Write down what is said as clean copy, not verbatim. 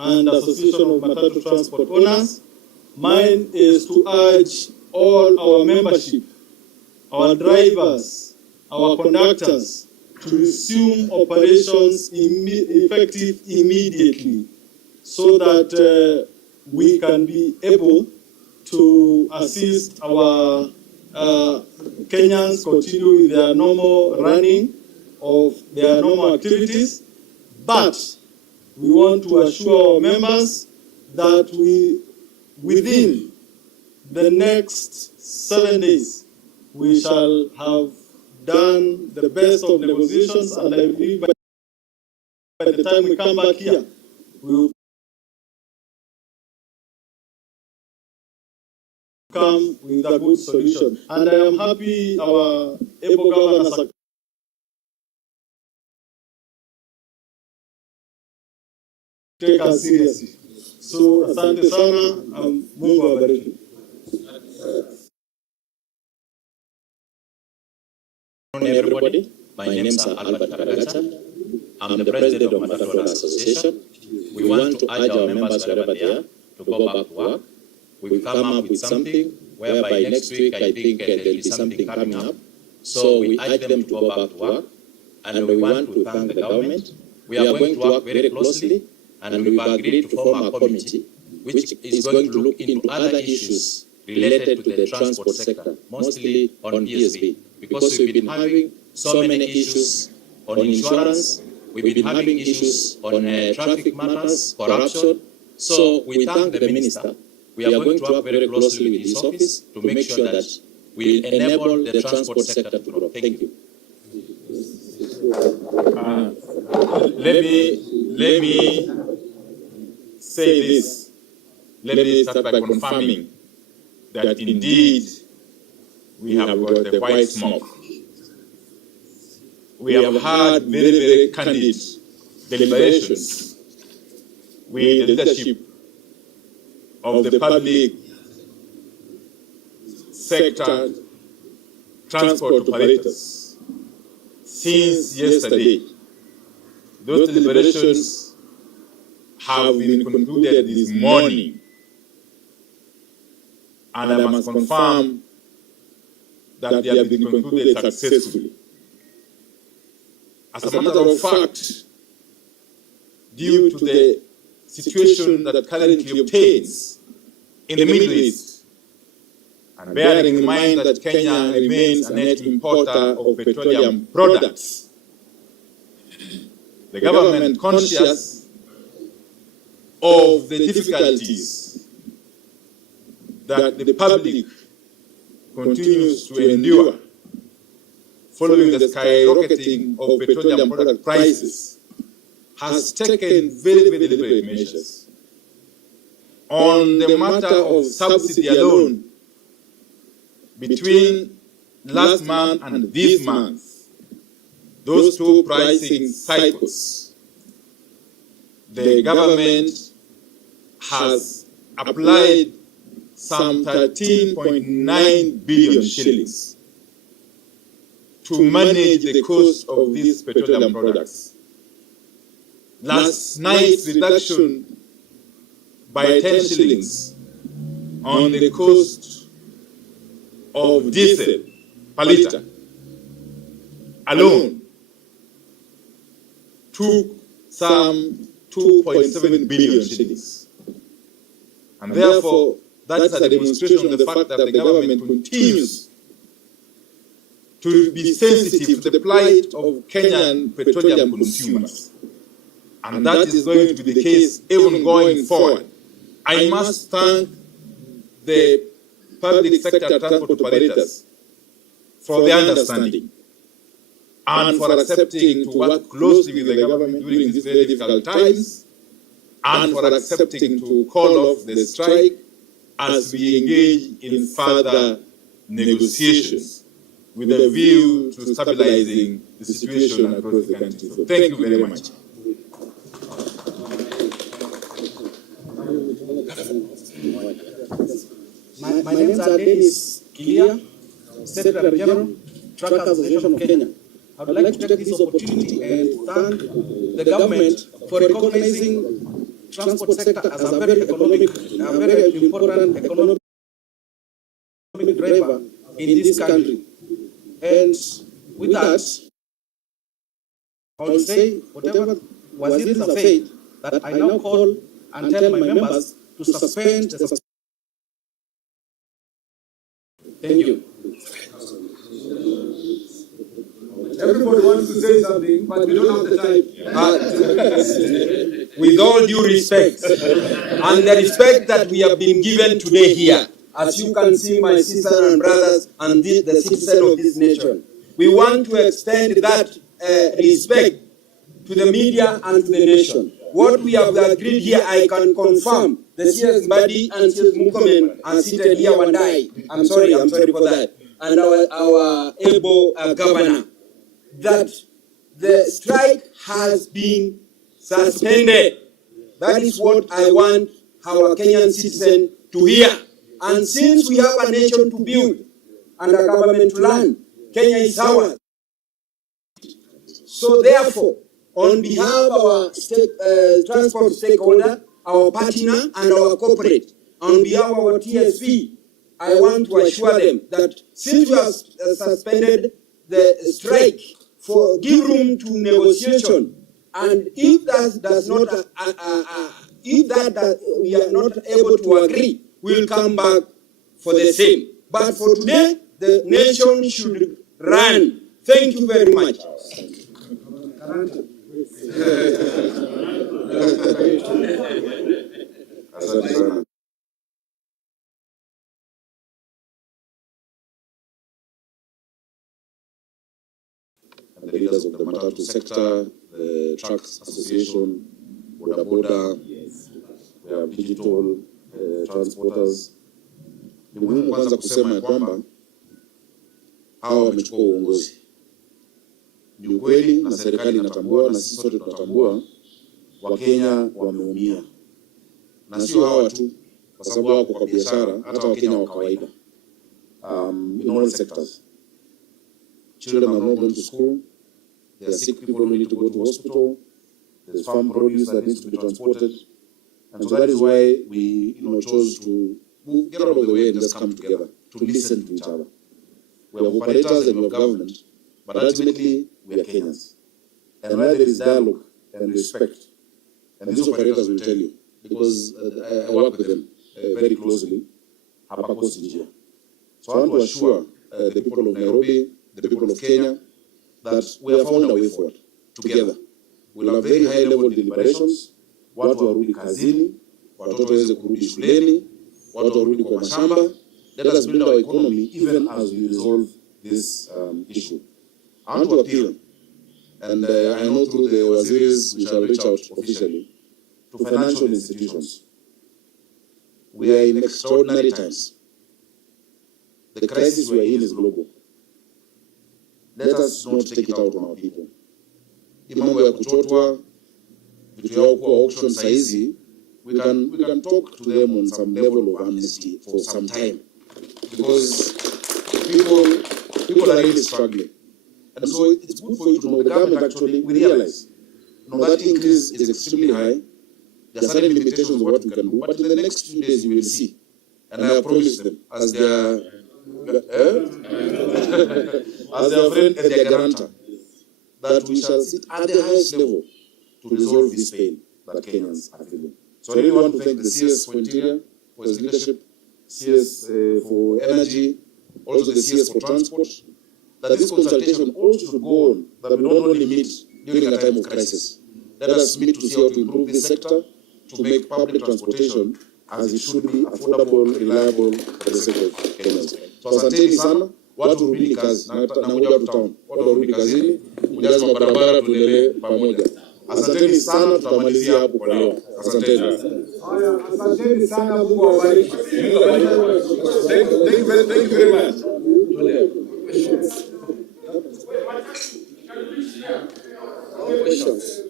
and Association of Matatu Transport Owners. Mine is to urge all our membership, our drivers, our conductors, to resume operations effective immediately, so that we can be able to assist our Kenyans continue with their normal running of their normal activities. But we want to assure our members that within the next 7 days, we shall have done the best of negotiations, and I believe by the time we come back here, we will come with a good solution. And I am happy our able governors take us seriously. So asante sana, Mungu awabariki. Good morning, everybody. My name is Albert Karagacha. I'm the president of Matatu Association. We want to urge our members wherever they are to go back to work. We've come up with something whereby next week I think there will be something coming up. So we urge them to go back to work, and we want to thank the government. We are going to work very closely, and we've agreed to form a committee which is going to look into other issues related to the transport sector, mostly on ESB, because we've been having so many issues on insurance, we've been having issues on traffic matters, corruption. So we thank the minister. We are going to work very closely with his office to make sure that we enable the transport sector to grow. Thank you. Let me say this. Let me start by confirming that indeed we have got the white smoke. We have had very, very candid deliberations with the leadership of the public sector transport operators since yesterday. Those deliberations have been concluded this morning, and I must confirm that they have been concluded successfully. As a matter of fact, due to the situation that currently obtains in the Middle East, and bearing in mind that Kenya remains a net importer of petroleum products, the government, conscious of the difficulties that the public continues to endure following the skyrocketing of petroleum product prices, has taken very, very deliberate measures. On the matter of subsidy alone, between last month and this month, those two pricing cycles, the government has applied some 13.9 billion shillings to manage the cost of these petroleum products. Last night's reduction by 10 shillings on the cost of diesel per litre alone took some 2.7 billion shillings. And therefore, that's a demonstration of the fact that the government continues to be sensitive to the plight of Kenyan petroleum consumers. And that is going to be the case even going forward. I must thank the public sector transport operators for their understanding and for accepting to work closely with the government during these very difficult times, and for accepting to call off the strike as we engage in further negotiations with a view to stabilizing the situation across the country. So thank you very much. My name is Dennis Kilia, Secretary General, Truckers Association of Kenya. I would like to take this opportunity and thank the government for recognizing transport sector as a very important economic driver in this country. And with that, I will say whatever Wazir has said, that I now call and tell my members to suspend the Thank you. Everybody wants to say something, but we don't have the time. With all due respect, and the respect that we have been given today here, as you can see, my sisters and brothers and the citizens of this nation, we want to extend that respect to the media and to the nation. What we have agreed here, I can confirm. The CS Mbadi and CS Mukomen are seated here, Wandai. I'm sorry for that. And our able governor, that the strike has been suspended. That is what I want our Kenyan citizen to hear. And since we have a nation to build and a government to run, Kenya is ours. So therefore, on behalf of our transport stakeholder, our partner and our corporate, on behalf of our TSP, I want to assure them that since we have suspended the strike, for give room to negotiation, and if that does not, we are not able to agree, we'll come back for the same. But for today, the nation should run. Thank you very much. The leaders of the Matatu sector, the Trucks Association, Boda Boda, we have digital transporters. Ni muhimu kwanza kusema ya kwamba hawa wamechukua uongozi. Ni ukweli na serikali inatambua na sisi sote tunatambua Wakenya wameumia. Na sio hawa tu, kwa sababu wako kwa biashara, hata Wakenya wa kawaida. In all sectors. Children are not going to school. There are sick people who need to go to hospital. There's farm produce that needs to be transported. And so that is why we chose to get out of the way and just come together to listen to each other. We have operators and we have government, but ultimately we are Kenyans. And where there is dialogue and respect, and these operators will tell you, because I work with them very closely, hapakosi njia. So I want to assure the people of Nairobi, the people of Kenya, that we have found a way forward together. We'll have very high level deliberations. Watu warudi kazini, watoto waweze kurudi shuleni, watu warudi kwa mashamba. Let us build our economy even as we resolve this issue. I want to appeal, and I know through the Waziris we shall reach out officially to financial institutions. We are in extraordinary times. The crisis we are in is global. Let us not take it out on our people. Mambo ya kuchotwa, vitu yao kwa auction saizi, we can talk to them on some level of amnesty for some time, because people are really struggling, and so it's good for you to know the government actually we realize, that increase is extremely high. There are certain limitations of what we can do, but in the next few days you will see, and I promise them as their friend and their guarantor, that we shall sit at the highest level to resolve this pain that Kenyans are feeling. So I really want to thank the CS for Interior, for his leadership, CS for Energy, also the CS for Transport, that this consultation also should go on, that we don't only meet during a time of crisis. Let us meet to see how to improve this sector, to make public transportation as it should be affordable, reliable for the sake of Kenyans. So asanteni sana, watu rudini kazi, na moja watu town, watu warudi kazini, kujaza mabarabara tuendelee pamoja. Asanteni sana, tutamalizia hapo kwa leo. Asanteni. Asanteni sana, Mungu awabariki. Thank you very much. Questions.